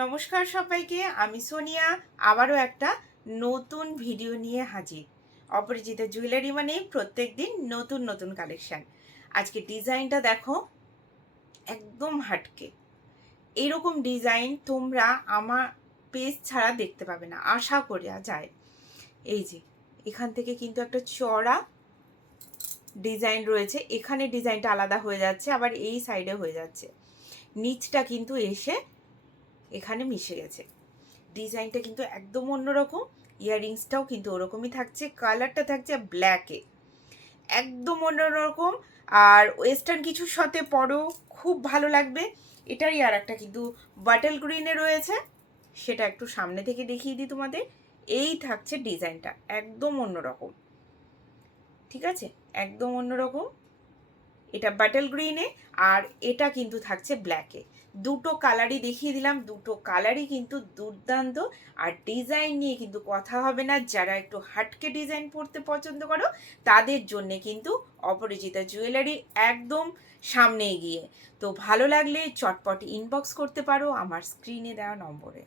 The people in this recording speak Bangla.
নমস্কার সবাইকে, আমি সোনিয়া আবারও একটা নতুন ভিডিও নিয়ে হাজির। অপরিচিতা জুয়েলারি মানে প্রত্যেকদিন নতুন নতুন কালেকশন। আজকে ডিজাইনটা দেখো, একদম হাটকে। এরকম ডিজাইন তোমরা আমার পেজ ছাড়া দেখতে পাবে না, আশা করা যায়। এই যে এখান থেকে কিন্তু একটা চড়া ডিজাইন রয়েছে, এখানে ডিজাইনটা আলাদা হয়ে যাচ্ছে, আবার এই সাইডে হয়ে যাচ্ছে। নিচটা কিন্তু এসে এখানে মিশে গেছে। ডিজাইনটা কিন্তু একদম অন্যরকম। ইয়াররিংসটাও কিন্তু ওরকমই থাকছে, কালারটা থাকছে ব্ল্যাকে, একদম অন্যরকম। আর ওয়েস্টার্ন কিছুর সাথে পরো, খুব ভালো লাগবে। এটারই আর একটা কিন্তু বাটল গ্রিনে রয়েছে, সেটা একটু সামনে থেকে দেখিয়ে দিই তোমাদের। এই থাকছে ডিজাইনটা, একদম অন্যরকম, ঠিক আছে, একদম অন্যরকম। এটা বাটল গ্রিনে, আর এটা কিন্তু থাকছে ব্ল্যাকে। দুটো কালারই দেখিয়ে দিলাম, দুটো কালারই কিন্তু দুর্দান্ত। আর ডিজাইন নিয়ে কিন্তু কথা হবে না, যারা একটু হাটকে ডিজাইন পড়তে পছন্দ করো তাদের জন্যে কিন্তু অপরিচিতা জুয়েলারি একদম সামনে এগিয়ে। তো ভালো লাগলে চটপট ইনবক্স করতে পারো আমার স্ক্রিনে দেওয়া নম্বরে।